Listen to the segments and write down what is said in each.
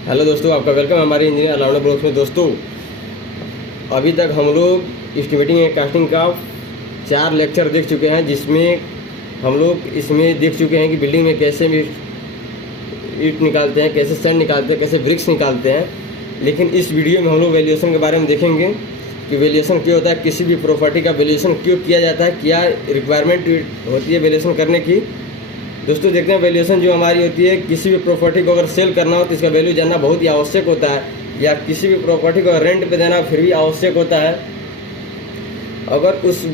Hello दोस्तों, आपका welcome है हमारे इंजीनियर अलाउंडा ब्लॉग्स में। दोस्तों, अभी तक हम लोग एस्टिमेटिंग एंड कास्टिंग का 4 लेक्चर देख चुके हैं, जिसमें हम लोग इसमें देख चुके हैं कि बिल्डिंग में कैसे ईंट निकालते हैं, कैसे सैंड निकालते हैं, कैसे ब्रिक्स निकालते हैं। लेकिन इस वीडियो में हम लोग वैल्यूएशन के बारे में देखेंगे कि वैल्यूएशन क्यों होता है, किसी भी प्रॉपर्टी का वैल्यूएशन क्यों किया जाता है, क्या रिक्वायरमेंट होती है वैल्यूएशन करने की। दोस्तों, देखते हैं वैल्यूएशन जो हमारी होती है, किसी भी प्रॉपर्टी को अगर सेल करना हो तो इसका वैल्यू जानना बहुत ही आवश्यक होता है, या किसी भी प्रॉपर्टी को रेंट पे देना फिर भी आवश्यक होता है। अगर उस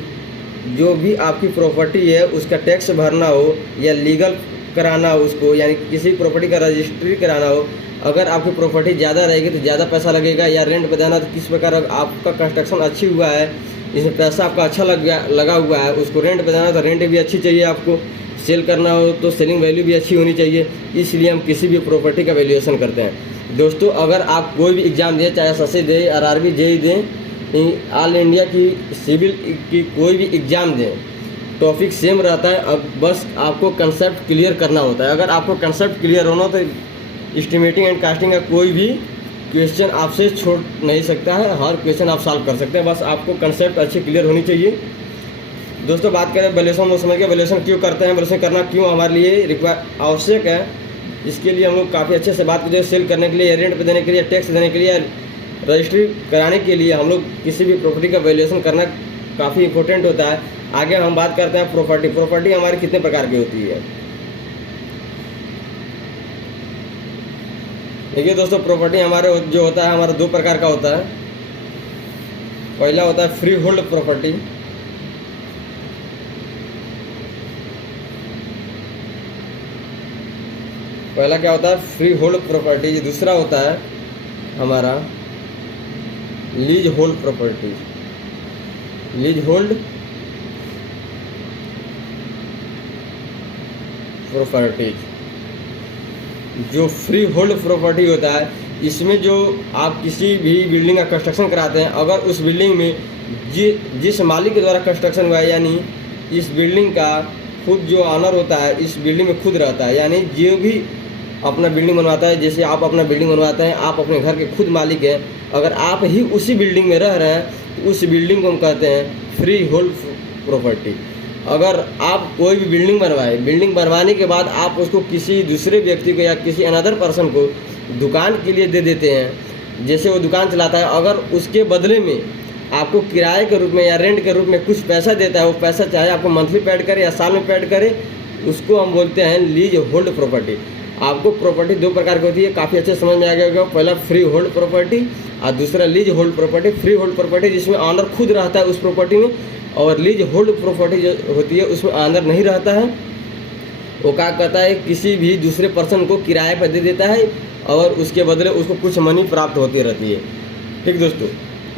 जो भी आपकी प्रॉपर्टी है उसका टैक्स भरना हो या लीगल कराना हो उसको, यानी किसी प्रॉपर्टी का रजिस्ट्री कराना हो, अगर आपकी प्रॉपर्टी ज़्यादा रहेगी तो ज़्यादा पैसा लगेगा, या रेंट पे देना तो किस प्रकार आपका कंस्ट्रक्शन अच्छी हुआ है, इसमें पैसा आपका अच्छा लगा हुआ है, उसको रेंट पे देना तो रेंट भी अच्छी चाहिए, आपको सेल करना हो तो सेलिंग वैल्यू भी अच्छी होनी चाहिए। इसलिए हम किसी भी प्रॉपर्टी का वैल्यूएशन करते हैं। दोस्तों, अगर आप कोई भी एग्ज़ाम दें, चाहे एसएससी दें, आरआरबी जेईई दें, ऑल इंडिया की सिविल की कोई भी एग्ज़ाम दें, टॉपिक सेम रहता है। अब बस आपको कंसेप्ट क्लियर करना होता है। अगर आपको कंसेप्ट क्लियर होना तो एस्टिमेटिंग एंड कास्टिंग का कोई भी क्वेश्चन आपसे छोड़ नहीं सकता है, हर क्वेश्चन आप सॉल्व कर सकते हैं। बस आपको कंसेप्ट अच्छी क्लियर होनी चाहिए। दोस्तों, बात करें वैल्यूएशन, वो समझ के वैल्यूएशन क्यों करते हैं, वैल्यूएशन करना क्यों हमारे लिए आवश्यक है। इसके लिए हम लोग काफ़ी अच्छे से बात करते हैं। सेल करने के लिए, रेंट पे देने के लिए, टैक्स देने के लिए, रजिस्ट्री कराने के लिए हम लोग किसी भी प्रॉपर्टी का वैल्यूएशन करना काफ़ी इंपॉर्टेंट होता है। आगे हम बात करते हैं प्रॉपर्टी हमारी कितने प्रकार की होती है। देखिए दोस्तों, प्रॉपर्टी हमारे जो होता है हमारा 2 प्रकार का होता है। पहला होता है फ्री होल्ड प्रॉपर्टी, पहला क्या होता है फ्री होल्ड प्रॉपर्टी। दूसरा होता है हमारा lease hold property. Lease hold property जो फ्री होल्ड प्रॉपर्टी होता है, इसमें जो आप किसी भी बिल्डिंग का कंस्ट्रक्शन कराते हैं, अगर उस बिल्डिंग में जिस मालिक के द्वारा कंस्ट्रक्शन हुआ है, यानी इस बिल्डिंग का खुद जो ऑनर होता है इस बिल्डिंग में खुद रहता है, यानी जो भी अपना बिल्डिंग बनवाता है, जैसे आप अपना बिल्डिंग बनवाते हैं, आप अपने घर के खुद मालिक हैं, अगर आप ही उसी बिल्डिंग में रह रहे हैं तो उस बिल्डिंग को हम कहते हैं फ्री होल्ड प्रॉपर्टी। अगर आप कोई भी बिल्डिंग बनवाए, बिल्डिंग बनवाने के बाद आप उसको किसी दूसरे व्यक्ति को या किसी अनदर पर्सन को दुकान के लिए दे देते हैं, जैसे वो दुकान चलाता है, अगर उसके बदले में आपको किराए के रूप में या रेंट के रूप में कुछ पैसा देता है, वो पैसा चाहे आपको मंथली पेड करे या साल में पेड करे, उसको हम बोलते हैं लीज होल्ड प्रॉपर्टी। आपको प्रॉपर्टी 2 प्रकार की होती है, काफ़ी अच्छे समझ में आ गया होगा। पहला फ्री होल्ड प्रॉपर्टी और दूसरा lease hold property. Free hold property जिसमें ऑनर खुद रहता है उस प्रॉपर्टी में, और लीज होल्ड प्रॉपर्टी जो होती है उसमें ऑनर नहीं रहता है। वो क्या कहता है, किसी भी दूसरे पर्सन को किराए पर दे देता है और उसके बदले उसको कुछ मनी प्राप्त होती रहती है। ठीक दोस्तों,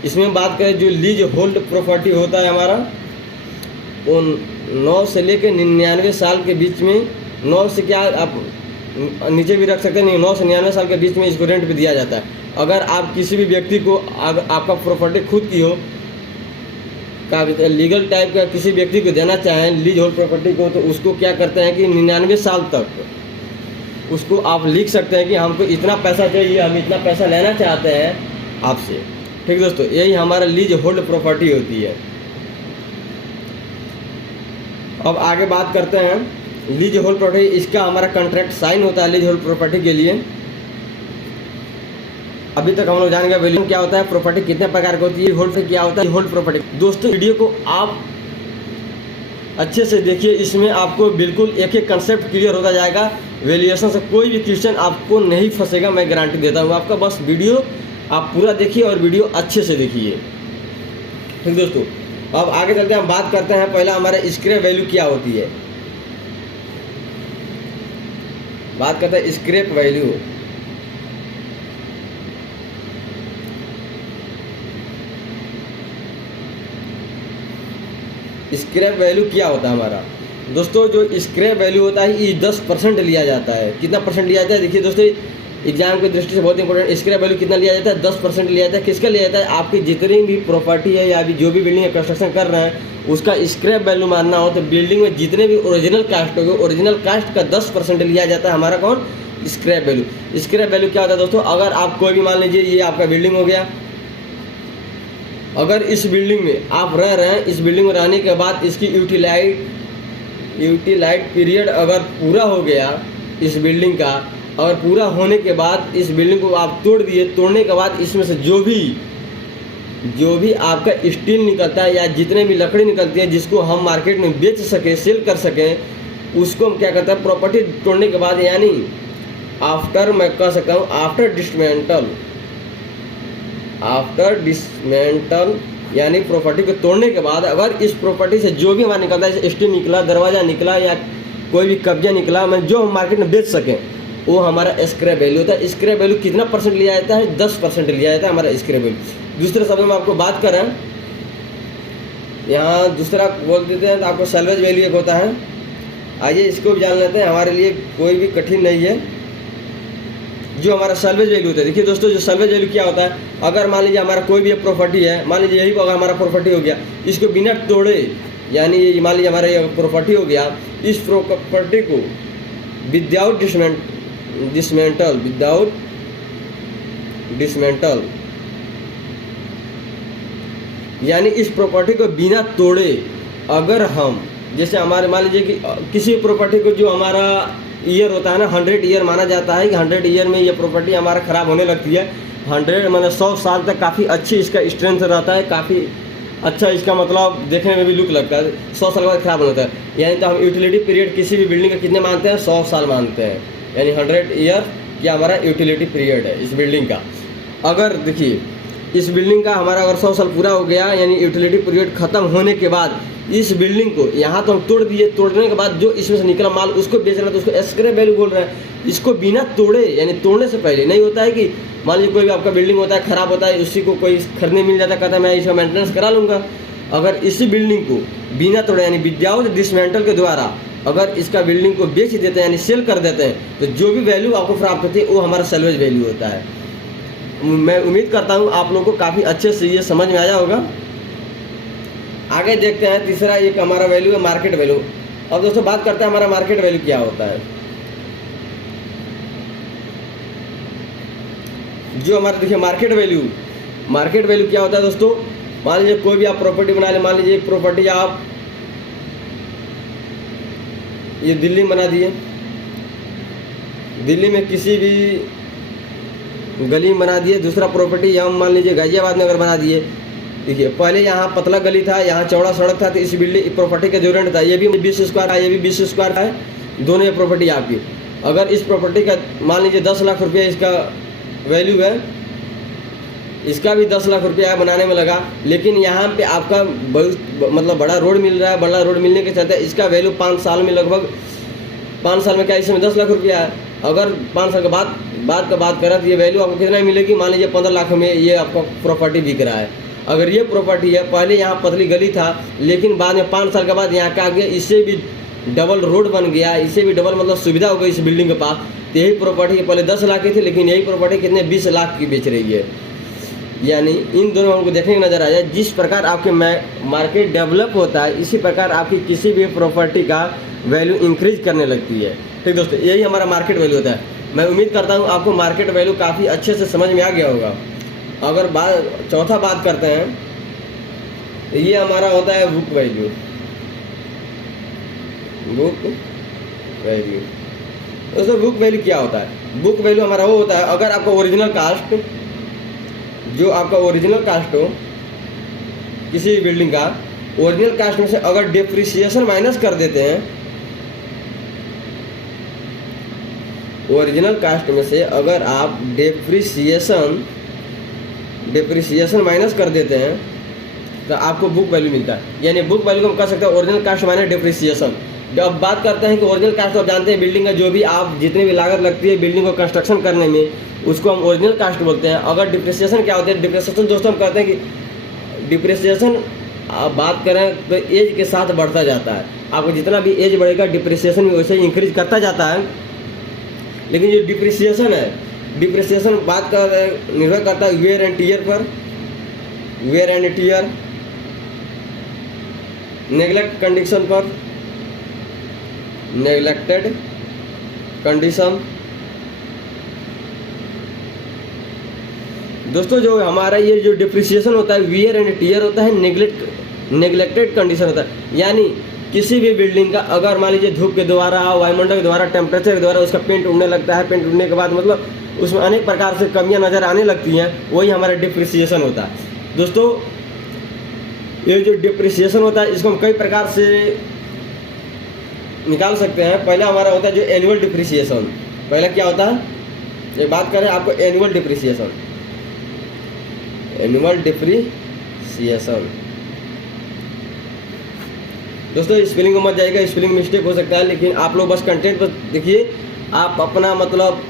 इसमें बात करें जो लीज होल्ड प्रॉपर्टी होता है हमारा, वो 9 से लेकर 99 साल के बीच में, 9 से क्या आप नीचे भी रख सकते हैं, नहीं 9 से 99 साल के बीच में इसको रेंट पे दिया जाता है। अगर आप किसी भी व्यक्ति को, आपका प्रॉपर्टी खुद की हो, का लीगल टाइप का किसी व्यक्ति को देना चाहें लीज होल्ड प्रॉपर्टी को, तो उसको क्या करते हैं कि 99 साल तक उसको आप लिख सकते हैं कि हमको इतना पैसा चाहिए, हम इतना पैसा लेना चाहते हैं आपसे। ठीक दोस्तों, यही हमारा लीज होल्ड प्रॉपर्टी होती है। अब आगे बात करते हैं लीज होल्ड प्रॉपर्टी। इसका हमारा कॉन्ट्रैक्ट साइन होता है लीज होल्ड प्रॉपर्टी के लिए। अभी तक हम लोग जानेंगे वैल्यू क्या होता है, प्रॉपर्टी कितने प्रकार की होती है, होल्ड से क्या होता है होल्ड प्रॉपर्टी। दोस्तों, वीडियो को आप अच्छे से देखिए, इसमें आपको बिल्कुल एक एक कंसेप्ट क्लियर होता जाएगा। वैल्यूएशन से कोई भी क्वेश्चन आपको नहीं फंसेगा, मैं गारंटी देता हूँ आपका। बस वीडियो आप पूरा देखिए और वीडियो अच्छे से देखिए। ठीक दोस्तों, अब आगे चलते हैं, हम बात करते हैं पहला हमारा स्क्रैप वैल्यू क्या होती है। बात करते हैं स्क्रैप वैल्यू। स्क्रैप वैल्यू क्या होता है हमारा। दोस्तों, जो स्क्रैप वैल्यू होता है ये 10% लिया जाता है। कितना परसेंट लिया जाता है, देखिए दोस्तों, एग्जाम की दृष्टि से बहुत इंपॉर्टेंट, स्क्रैप वैल्यू कितना लिया जाता है? 10% लिया जाता है। किसका लिया जाता है? आपकी जितनी भी प्रॉपर्टी है या जो भी बिल्डिंग कंस्ट्रक्शन कर रहे हैं उसका स्क्रैप वैल्यू मानना हो तो बिल्डिंग में जितने भी ओरिजिनल कास्ट होगी ओरिजिनल कास्ट का 10% लिया जाता है हमारा कौन? Scrap value. स्क्रैप वैल्यू क्या होता है दोस्तों? अगर आप कोई भी मान लीजिए ये आपका बिल्डिंग हो गया, अगर इस बिल्डिंग में आप रह रहे हैं, इस बिल्डिंग में रहने के बाद इसकी यूटिलाइट पीरियड अगर पूरा हो गया इस बिल्डिंग का, और पूरा होने के बाद इस बिल्डिंग को आप तोड़ दिए, तोड़ने के बाद इसमें से जो भी आपका स्टील निकलता है या जितने भी लकड़ी निकलती है जिसको हम मार्केट में बेच सकें, सेल कर सकें, उसको हम क्या करते हैं? प्रॉपर्टी तोड़ने के बाद, यानी आफ्टर, मैं कह सकता हूँ आफ्टर डिसमेंटल यानी प्रॉपर्टी को तोड़ने के बाद अगर इस प्रॉपर्टी से जो भी हमारा निकलता है, जैसे स्टील निकला, दरवाज़ा निकला या कोई भी कब्जा निकला, मैं जो हम मार्केट में बेच सकें, वो हमारा स्क्रैप वैल्यू होता है। स्क्रैप वैल्यू कितना परसेंट लिया जाता है? 10% लिया जाता है हमारा स्क्रैप वैल्यू। दूसरे शब्द में आपको बात करें, यहाँ दूसरा बोल देते हैं तो आपको सैल्वेज वैल्यू एक होता है। आइए इसको भी जान लेते हैं, हमारे लिए कोई भी कठिन नहीं है। जो हमारा सैल्वेज वैल्यू होता है, देखिए दोस्तों, जो सैल्वेज वैल्यू क्या होता है? अगर मान लीजिए हमारा कोई भी प्रॉपर्टी है, मान लीजिए यही अगर हमारा प्रॉपर्टी हो गया, इसको बिना तोड़े, यानी ये मान लीजिए हमारा ये प्रॉपर्टी हो गया, इस प्रॉपर्टी को विदाउट डिसमेंटल यानी इस प्रॉपर्टी को बिना तोड़े अगर हम, जैसे हमारे मान लीजिए कि किसी प्रॉपर्टी को जो हमारा ईयर होता है ना, 100 ईयर माना जाता है कि 100 ईयर में ये प्रॉपर्टी हमारा ख़राब होने लगती है। 100 मतलब 100 साल तक काफ़ी अच्छी इसका स्ट्रेंथ रहता है, काफ़ी अच्छा इसका मतलब देखने में भी लुक लगता है। 100 साल के बाद ख़राब होता है, यानी तो हम यूटिलिटी पीरियड किसी भी बिल्डिंग का कितने मानते हैं? 100 साल मानते हैं, यानी 100 ईयर क्या हमारा यूटिलिटी पीरियड है इस बिल्डिंग का। अगर देखिए इस बिल्डिंग का हमारा अगर 100 साल पूरा हो गया, यानी यूटिलिटी पीरियड ख़त्म होने के बाद इस बिल्डिंग को यहाँ तो हम तोड़ दिए, तोड़ने के बाद जो इसमें से निकला माल उसको बेच रहा है तो उसको स्क्रैप वैल्यू बोल रहा है। इसको बिना तोड़े, यानी तोड़ने से पहले नहीं होता है कि मान लीजिए कोई भी आपका बिल्डिंग होता है, ख़राब होता है, उसी को कोई खरीदने मिल जाता है, कहता है मैं इसका मेंटेनेंस करा लूँगा। अगर इसी बिल्डिंग को बिना तोड़े यानी विदाउट डिसमेंटल के द्वारा अगर इसका बिल्डिंग को बेच देते हैं यानी सेल कर देते हैं, तो जो भी वैल्यू आपको प्राप्त होती है वो हमारा सैल्वेज वैल्यू होता है। मैं उम्मीद करता हूँ आप लोगों को काफ़ी अच्छे से ये समझ में आया होगा। आगे देखते हैं, तीसरा एक हमारा वैल्यू है मार्केट वैल्यू। अब दोस्तों बात करते हैं हमारा मार्केट वैल्यू क्या होता है। जो हमारा देखिए मार्केट वैल्यू क्या होता है दोस्तों? मान लीजिए कोई भी आप प्रॉपर्टी बना ले, मान लीजिए एक प्रॉपर्टी आप ये दिल्ली में बना दिए, दिल्ली में किसी भी गली में बना दिए। दूसरा प्रॉपर्टी हम मान लीजिए गाजियाबाद में अगर बना दिए, देखिए पहले यहाँ पतला गली था, यहाँ चौड़ा सड़क था, तो इस बिल्डिंग प्रॉपर्टी का जो रेंट था ये भी 20 स्क्वायर है, ये भी 20 स्क्वायर है, दोनों ये प्रॉपर्टी आपकी। अगर इस प्रॉपर्टी का मान लीजिए 10 लाख रुपया इसका वैल्यू है, इसका भी 10 लाख रुपया बनाने में लगा, लेकिन यहाँ पे आपका बहुत मतलब बड़ा रोड मिल रहा है। बड़ा रोड मिलने के चलते इसका वैल्यू 5 साल में लगभग 5 साल में क्या इसमें 10 लाख रुपया है। अगर 5 साल के बाद बात करें तो ये वैल्यू आपको कितना मिलेगी? मान लीजिए 15 लाख में ये आपका प्रॉपर्टी बिक रहा है। अगर ये प्रॉपर्टी है, पहले यहाँ पतली गली था, लेकिन बाद में 5 साल के बाद यहाँ का आगे इससे भी डबल रोड बन गया, इससे भी डबल मतलब सुविधा हो गई इस बिल्डिंग के पास। तो यही प्रॉपर्टी पहले 10 लाख की थी, लेकिन यही प्रॉपर्टी कितने 20 लाख की बेच रही है। यानी इन दोनों हमको देखने को नज़र आ जाए, जिस प्रकार आपके मार्केट डेवलप होता है इसी प्रकार आपकी किसी भी प्रॉपर्टी का वैल्यू इंक्रीज करने लगती है। ठीक दोस्तों, यही हमारा मार्केट वैल्यू होता है। मैं उम्मीद करता हूँ आपको मार्केट वैल्यू काफ़ी अच्छे से समझ में आ गया होगा। अगर चौथा बात करते हैं तो ये हमारा होता है बुक वैल्यू। दोस्तों बुक वैल्यू क्या होता है? बुक वैल्यू हमारा वो होता है, अगर आपका ओरिजिनल कास्ट, जो आपका ओरिजिनल कास्ट हो किसी भी बिल्डिंग का, ओरिजिनल कास्ट में से अगर डिप्रिसिएशन माइनस कर देते हैं, ओरिजिनल कास्ट में से अगर आप डिप्रिसिएशन माइनस कर देते हैं तो आपको बुक वैल्यू मिलता है। यानी बुक वैल्यू को हम कह सकते हैं ओरिजिनल कास्ट माइनस डिप्रिसिएशन। जब अब बात करते हैं कि ओरिजिनल कास्ट, तो आप जानते हैं बिल्डिंग का जो भी आप जितनी भी लागत लगती है बिल्डिंग को कंस्ट्रक्शन करने में, उसको हम ओरिजिनल कास्ट बोलते हैं। अगर डिप्रिसिएशन क्या होता है? डिप्रिसिएशन दोस्तों हम कहते हैं कि डिप्रिसिएशन आप बात करें तो एज के साथ बढ़ता जाता है। आपको जितना भी एज बढ़ेगा डिप्रिसिएशन भी वैसे इंक्रीज करता जाता है। लेकिन जो डिप्रिसिएशन है डिप्रिसिएशन बात कर निर्भर करता है वेयर एंड टीयर पर, wear and tear, neglect condition पर, नेग्लेक्टेड कंडीशन। दोस्तों जो हमारा ये जो डिप्रिसिएशन होता है वियर एंड टीयर होता है नेग्लेक्टेड कंडीशन होता है। यानी किसी भी बिल्डिंग का अगर मान लीजिए धूप के द्वारा, वायुमंडल के द्वारा, टेम्परेचर के द्वारा उसका पेंट उड़ने लगता है, पेंट उड़ने के बाद मतलब उसमें अनेक प्रकार से कमियां नज़र आने लगती हैं, वही हमारा डिप्रिसिएशन होता है। दोस्तों ये जो डिप्रिसिएशन होता है इसको हम कई प्रकार से निकाल सकते हैं। पहला हमारा होता है जो एनुअल डिप्रिसिएशन। पहला क्या होता है, ये बात करें आपको एनुअल डिप्रिसिएशन, एनुअल डिप्रिसिएशन। दोस्तों स्पेलिंग को मत जाएगा, स्पेलिंग मिस्टेक हो सकता है, लेकिन आप लोग बस कंटेंट पर देखिए, आप अपना मतलब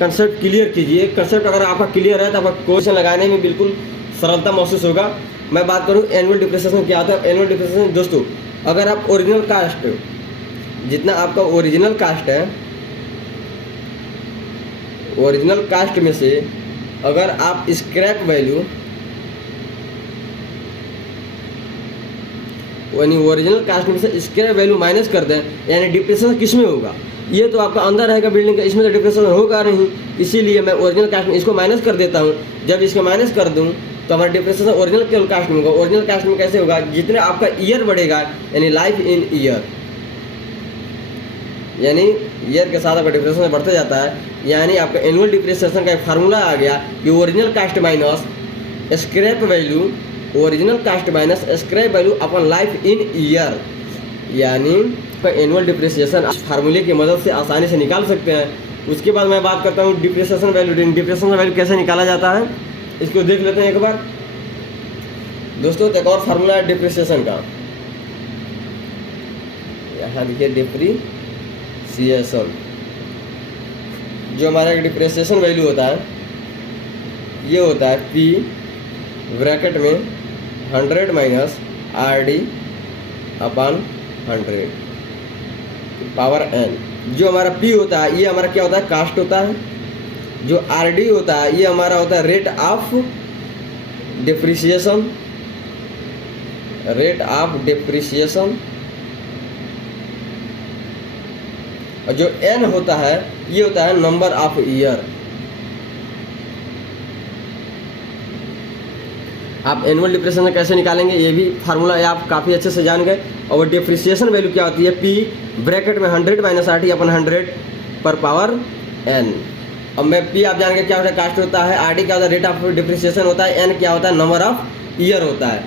कंसेप्ट क्लियर कीजिए। कंसेप्ट अगर आपका क्लियर है तो आपका क्वेश्चन लगाने में बिल्कुल सरलता महसूस होगा। मैं बात करूं एनुअल डिप्रिसिएशन क्या होता है। एनुअल डिप्रिसिएशन दोस्तों, अगर आप ओरिजिनल कास्ट, जितना आपका ओरिजिनल कास्ट है, ओरिजिनल कास्ट में से अगर आप स्क्रैप वैल्यू यानी ओरिजिनल कास्ट में से स्क्रैप वैल्यू माइनस कर दें, यानी डिप्रेशन किस में होगा, ये तो आपका अंदर रहेगा बिल्डिंग का, इसमें तो डिप्रेशन होगा नहीं। इसीलिए मैं ओरिजिनल कास्ट में इसको माइनस कर देता हूँ। जब इसको माइनस कर दूँ तो हमारा डिप्रेशन ओरिजिनल कास्ट में होगा। ओरिजिनल कास्ट में कैसे होगा, जितने आपका ईयर बढ़ेगा, यानी लाइफ इन ईयर, यानी ईयर के साथ आपका डिप्रेशन बढ़ते जाता है। यानी आपका एनुअल डिप्रिसिएशन का एक फार्मूला आ गया कि original cost minus scrap value, original cost minus scrap value अपन लाइफ इन ईयर, यानी एनुअल डिप्रिसिएशन इस फार्मूले की मदद से आसानी से निकाल सकते हैं। उसके बाद मैं बात करता हूँ डिप्रिसिएशन वैल्यू। डिप्रिसिएशन वैल्यू कैसे निकाला जाता है इसको देख लेते हैं एक बार। दोस्तों एक और फार्मूला है डिप्रिसिएशन का, यहाँ देखिए डिप्रिसिएशन। जो हमारा एक डिप्रिसिएशन वैल्यू होता है ये होता है पी ब्रैकेट में 100 माइनस RD अपन 100 पावर n। जो हमारा P होता है ये हमारा क्या होता है, कास्ट होता है। जो RD होता है ये हमारा होता है rate of depreciation, rate of depreciation. और जो n होता है ये होता है नंबर ऑफ ईयर। आप एनुअल डिप्रिसिएशन कैसे निकालेंगे ये भी फार्मूला आप काफ़ी अच्छे से जान गए। और डिप्रिसिएशन वैल्यू क्या होती है, पी ब्रैकेट में 100 माइनस RT अपन 100 पर पावर n। अब मैं पी आप जान गए क्या होता है, कास्ट होता है। RD क्या होता है, रेट ऑफ डिप्रिसिएशन होता है। n क्या होता है, नंबर ऑफ ईयर होता है।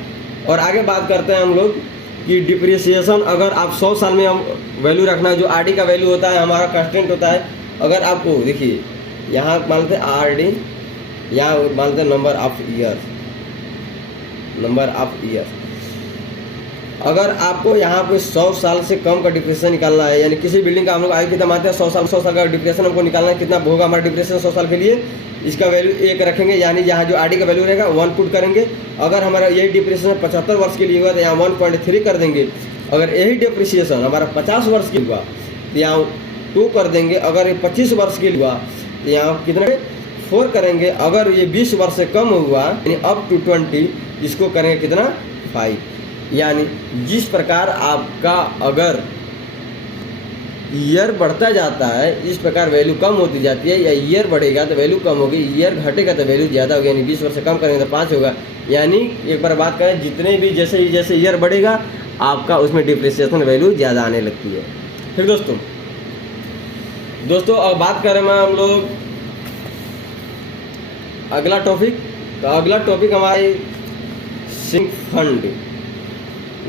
और आगे बात करते हैं हम लोग कि डिप्रिसिएशन अगर आप 100 साल में हम वैल्यू रखना है, जो RD का वैल्यू होता है हमारा कांस्टेंट होता है। अगर आपको देखिए यहाँ मानते हैं RD, यहाँ मानते हैं number of year, number of year. अगर आपको यहाँ पे 100 साल से कम का डिप्रेशन निकालना है, यानी किसी बिल्डिंग का हम लोग आगे कितना मानते हैं 100 साल का डिप्रेशन हमको निकालना है, कितना होगा हमारा डिप्रेशन 100 साल के लिए, इसका वैल्यू 1 रखेंगे। यानी यहाँ जो RD का वैल्यू रहेगा 1 पुट करेंगे। अगर हमारा यही डिप्रेशन 75 वर्ष के लिए हुआ तो यहाँ 1.3 कर देंगे। अगर यही डिप्रिसिएशन हमारा 50 वर्ष के लिए हुआ तो यहाँ 2 कर देंगे। अगर ये 25 वर्ष के लिए हुआ तो यहाँ कितने 4 करेंगे। अगर ये 20 वर्ष से कम हुआ यानी अप टू 20, इसको करेंगे कितना 5। यानी जिस प्रकार आपका अगर ईयर बढ़ता जाता है इस प्रकार वैल्यू कम होती जाती है, या ईयर बढ़ेगा तो वैल्यू कम होगी, ईयर घटेगा तो वैल्यू ज़्यादा होगी। यानी 20 वर्ष से कम करेंगे तो 5 होगा। यानी एक बार बात करें जितने भी जैसे ईयर बढ़ेगा आपका उसमें डिप्रिसिएशन वैल्यू ज़्यादा आने लगती है। फिर दोस्तों अब बात करें हम लोग अगला टॉपिक, तो अगला टॉपिक हमारे सिंक फंड।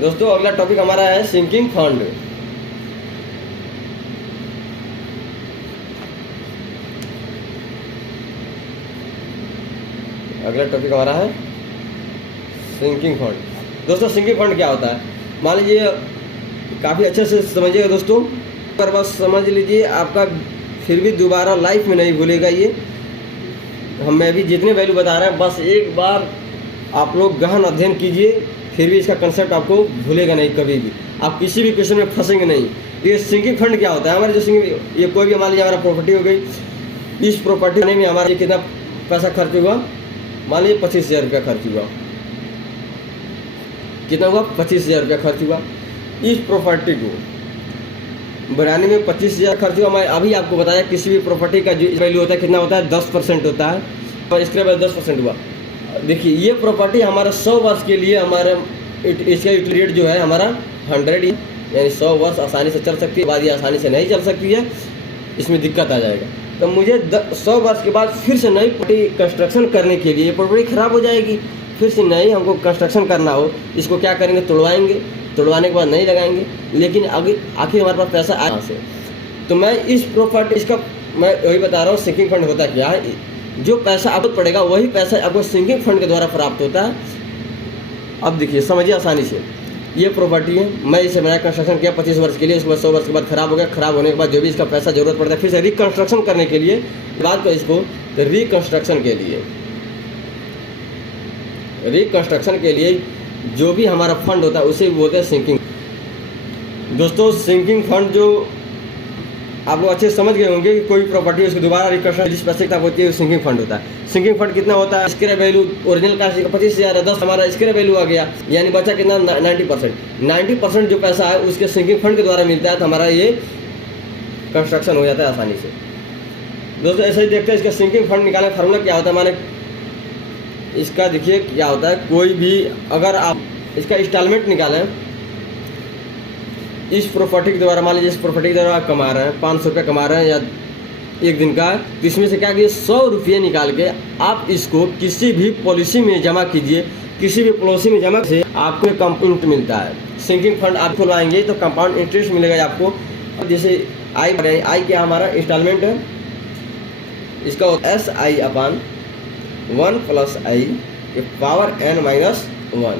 दोस्तों अगला टॉपिक हमारा है सिंकिंग फंड। अगला टॉपिक हमारा है सिंकिंग फंड। दोस्तों सिंकिंग फंड क्या होता है, मान लीजिए काफ़ी अच्छे से समझिएगा दोस्तों, पर बस समझ लीजिए आपका फिर भी दोबारा लाइफ में नहीं भूलेगा ये। मैं भी जितने वैल्यू बता रहे हैं बस एक बार आप लोग गहन अध्ययन कीजिए, फिर भी इसका कंसेप्ट आपको भूलेगा नहीं कभी भी, आप किसी भी क्वेश्चन में फंसेंगे नहीं। ये सिंकिंग फंड क्या होता है, हमारे जो सिंकिंग, ये कोई भी मान लीजिए हमारा प्रॉपर्टी हो गई, इस प्रॉपर्टी में हमारा कितना पैसा खर्च हुआ, मान लीजिए 25,000 रुपया खर्च हुआ। कितना हुआ, 25,000 रुपया खर्च हुआ। इस प्रॉपर्टी को बनाने में 25,000 खर्च हुआ। मैं अभी आपको बताया किसी भी प्रॉपर्टी का जो वैल्यू होता है कितना होता है, 10% होता है, और इसके बाद 10% हुआ। देखिए ये प्रॉपर्टी हमारा 100 वर्ष के लिए हमारा इसका यूटिलिटी रेट जो है हमारा 100, यानी 100 वर्ष आसानी से चल सकती है, बाद ये आसानी से नहीं चल सकती है, इसमें दिक्कत आ जाएगा। तो मुझे 100 वर्ष के बाद फिर से नई प्रॉपर्टी कंस्ट्रक्शन करने के लिए, प्रॉपर्टी ख़राब हो जाएगी, फिर से नई हमको कंस्ट्रक्शन करना हो, इसको क्या करेंगे, तोड़वाएंगे, तोड़वाने के बाद नहीं लगाएंगे, लेकिन आखिर हमारे पास पैसा आया से। तो मैं इस प्रॉपर्टी इसका मैं वही बता रहा हूँ, सिंकिंग फंड होता क्या है, जो पैसा आपको पड़ेगा वही पैसा आपको सिंकिंग फंड के द्वारा प्राप्त होता है। अब देखिए समझिए आसानी से, ये प्रॉपर्टी है, मैं इसे मैंने कंस्ट्रक्शन किया 25 वर्ष के लिए, उसके बाद 100 वर्ष के बाद खराब हो गया। खराब होने के बाद जो भी इसका पैसा जरूरत पड़ता है फिर से रिकंस्ट्रक्शन करने के लिए, बात को इसको रिकंस्ट्रक्शन के लिए जो भी हमारा फंड होता है उसे बोलते हैं सिंकिंग। दोस्तों सिंकिंग फंड जो आप लोग अच्छे समझ गए होंगे कि कोई प्रॉपर्टी उसको दोबारा रिकंस्ट्रक्शन जिस पैसे की होती है सिंकिंग फंड होता है। सिंकिंग फंड कितना होता है, स्क्रैप वैल्यू ओरिजिनल कास्ट 25,000 है, 10 हमारा स्क्रैप वैल्यू आ गया, यानी बचा कितना 90% जो पैसा है उसके सिंकिंग फंड के द्वारा मिलता है, तो हमारा ये कंस्ट्रक्शन हो जाता है आसानी से। दोस्तों ऐसे ही देखते हैं इसका सिंकिंग फंड निकालने का फार्मूला क्या होता है। माने इसका देखिए क्या होता है, कोई भी अगर आप इसका इंस्टॉलमेंट निकालें इस प्रॉपर्टी के द्वारा, मान लीजिए इस प्रॉपर्टी के द्वारा आप कमा रहे हैं 500 रुपये कमा रहे हैं या एक दिन का, तो इसमें से क्या कीजिए 100 रुपये निकाल के आप इसको किसी भी पॉलिसी में जमा कीजिए। किसी भी पॉलिसी में जमा से आपको कंपाउंड मिलता है। सिंकिंग फंड आप खुलवाएंगे तो कंपाउंड इंटरेस्ट मिलेगा आपको। जैसे आई क्या हमारा इंस्टॉलमेंट है, इसका SI/1 + I के पावर n-1।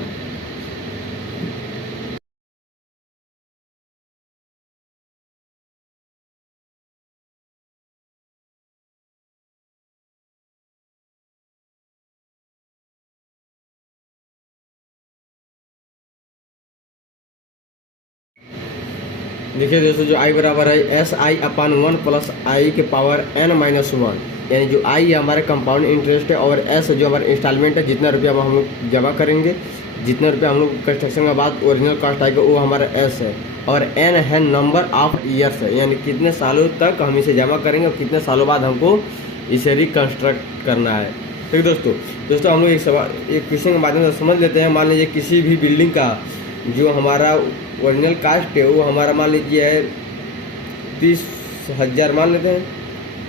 देखिए दोस्तों जो I बराबर है SI/1 + I के पावर n-1, यानी जो I हमारा कंपाउंड इंटरेस्ट है और S जो हमारा इंस्टॉलमेंट है, जितना रुपया हम लोग जमा करेंगे, जितना रुपया हम लोग कंस्ट्रक्शन के बाद ओरिजिनल कॉस्ट आएगा वो हमारा S है, और N है नंबर ऑफ ईयर्स है, यानी कितने सालों तक हम इसे जमा करेंगे और कितने सालों बाद हमको इसे रिकन्स्ट्रक्ट करना है। ठीक दोस्तों हम लोग एक क्वेश्चन के माध्यम से समझ लेते हैं। मान लीजिए किसी भी बिल्डिंग का जो हमारा ओरिजिनल कास्ट है वो हमारा मान लीजिए है 30,000, मान लेते हैं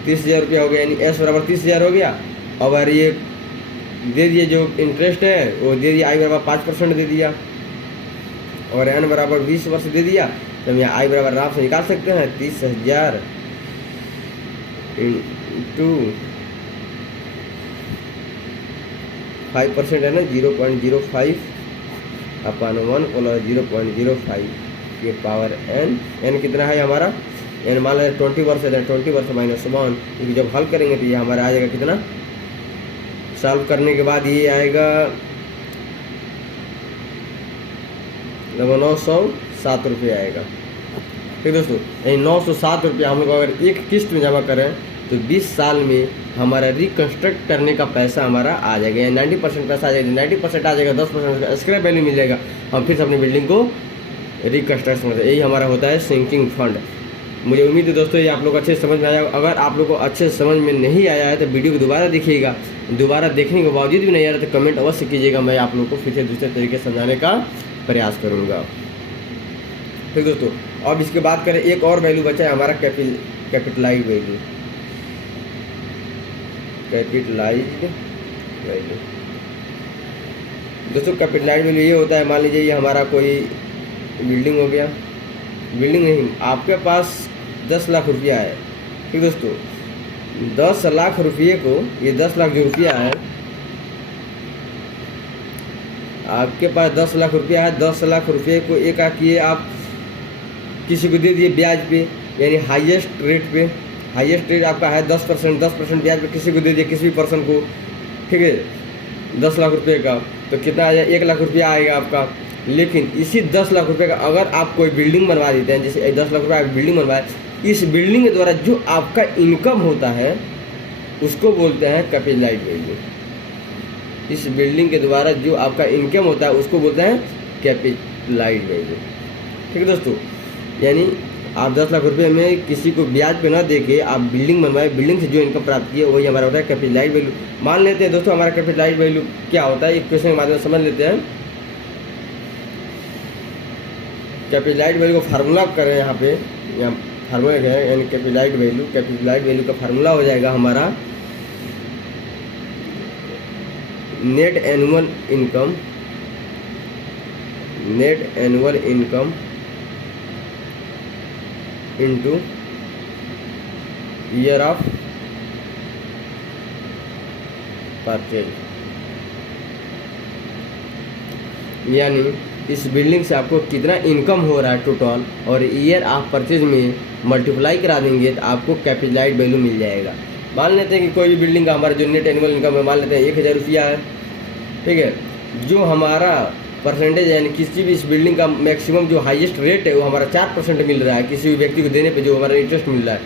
30,000 रुपया हो गया, यानी S बराबर 30,000 हो गया। और ये दे दिए जो इंटरेस्ट है वो दे दिया, I बराबर 5% दे दिया, और N बराबर 20 वर्ष दे दिया। तो हम यहाँ I बराबर आराम से निकाल सकते हैं 30,000 इंटू 5% है ना, 0.05/1 + 0.05 के पावर n कितना है हमारा, n मान लें 20 वर्ष है, 20 वर्ष -1, क्योंकि जब हल करेंगे तो ये हमारा आ जाएगा कितना, सॉल्व करने के बाद ये आएगा 907 रुपये आएगा। ठीक दोस्तों, यही 907 रुपया हम लोग अगर एक किस्त में जमा करें तो 20 साल में हमारा रिकन्स्ट्रक्ट करने का पैसा हमारा आ जाएगा, यानी 90% पैसा आ जाएगा। 90% आ जाएगा, 10% स्क्रैप वैल्यू मिल जाएगा, हम फिर से अपनी बिल्डिंग को रिकन्स्ट्रक्शन करते हैं। यही हमारा होता है सिंकिंग फंड। मुझे उम्मीद है दोस्तों ये आप लोग अच्छे समझ में आया। अगर आप लोग को अच्छे समझ में नहीं आया है तो वीडियो को दोबारा देखिएगा। दोबारा देखने के बावजूद भी नहीं आ रहा तो कमेंट अवश्य कीजिएगा, मैं आप लोग को फिर से दूसरे तरीके से समझाने का प्रयास करूँगा। ठीक दोस्तों, अब इसके बाद करें, एक और वैल्यू बचा है हमारा कैपिटलाइज्ड वैल्यू। दोस्तों कैपिटलाइज्ड वैल्यू ये होता है, मान लीजिए ये हमारा कोई बिल्डिंग हो गया, बिल्डिंग नहीं, आपके पास 10 लाख रुपया है। ठीक दोस्तों, 10 लाख रुपये को, ये 10 लाख जो रुपया है आपके पास 10 लाख रुपया है, 10 लाख रुपये को एक किए आप किसी को दे दिए ब्याज पे, यानी हाईएस्ट रेट पे। हाईएस्ट रेट आपका है 10% ब्याज पे किसी को दे दिए, किसी भी पर्सन को। ठीक है, 10 लाख रुपये का तो कितना आ जाए, 1 लाख रुपया आएगा आपका। लेकिन इसी 10 लाख रुपये का अगर आप कोई बिल्डिंग बनवा देते हैं, जैसे 10 लाख रुपये आप बिल्डिंग बनवाए, इस बिल्डिंग के द्वारा जो आपका इनकम होता है उसको बोलते हैं कैपिटलाइज्ड वैल्यू। इस बिल्डिंग के द्वारा जो आपका इनकम होता है उसको बोलते हैं कैपिटलाइज्ड वैल्यू। ठीक है दोस्तों, यानी आप 10 लाख रुपए में किसी को ब्याज पे ना देके आप बिल्डिंग बनवाए, बिल्डिंग से जो इनकम प्राप्त किए वही हमारा होता है कैपिटलाइज्ड वैल्यू। मान लेते हैं दोस्तों हमारा कैपिटलाइज्ड वैल्यू क्या होता है, एक क्वेश्चन के माध्यम से समझ लेते हैं। कैपिटलाइज्ड वैल्यू का फार्मूला करें यहाँ पे, यहाँ फार्मूला क्या है, यानी कैपिटलाइज्ड वैल्यू का फार्मूला हो जाएगा हमारा net annual income into year of purchase. यानी इस बिल्डिंग से आपको कितना इनकम हो रहा है टोटल, और ईयर ऑफ परचेज में मल्टीप्लाई करा देंगे तो आपको कैपिटलाइज्ड वैल्यू मिल जाएगा। मान लेते हैं कि कोई भी बिल्डिंग का हमारा जो नेट एनुअल इनकम है, मान लेते हैं 1000 रुपया है। ठीक है, जो हमारा परसेंटेज यानी किसी भी इस बिल्डिंग का मैक्सिमम जो हाईएस्ट रेट है वो हमारा 4% मिल रहा है किसी भी व्यक्ति को देने पे, जो हमारा इंटरेस्ट मिल रहा है।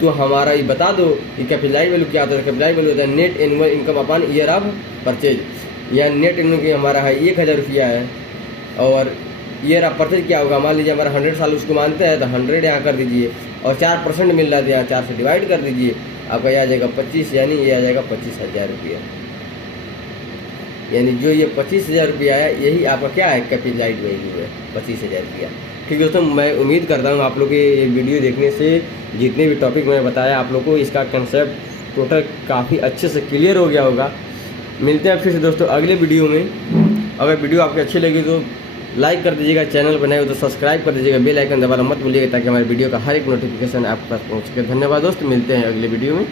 तो हमारा ये बता दो कि कैपिटलाइज्ड वैल्यू क्या होता है। कैपिटलाइज्ड वैल्यू होता है net annual income upon year of purchase. या नेट एनुअल की हमारा है 1000 रुपया है, और ईयर ऑफ परचेज क्या होगा, मान लीजिए हमारा 100 साल उसको मानते हैं तो 100 यहाँ कर दीजिए, और 4% मिल रहा है तो यहाँ 4 से डिवाइड कर दीजिए, आपका यह आ जाएगा 25, यानी ये आ जाएगा 25,000 रुपया। यानी जो ये 25,000 रुपया है यही आपका क्या है, कैपिटलाइज्ड वैल्यू है, 25,000 रुपया। ठीक है दोस्तों, मैं उम्मीद करता हूँ आप लोग के ये वीडियो देखने से जितने भी टॉपिक मैंने बताया आप लोग को इसका कंसेप्ट टोटल काफ़ी अच्छे से क्लियर हो गया होगा। मिलते हैं फिर से दोस्तों अगले वीडियो में। अगर वीडियो आपको अच्छी लगी तो लाइक कर दीजिएगा, चैनल बनाए हो तो सब्सक्राइब कर दीजिएगा, बेल आइकन दबाना मत भूलिएगा ताकि हमारे वीडियो का हर एक नोटिफिकेशन आप पास पहुँच सके। धन्यवाद दोस्त, मिलते हैं अगले वीडियो में।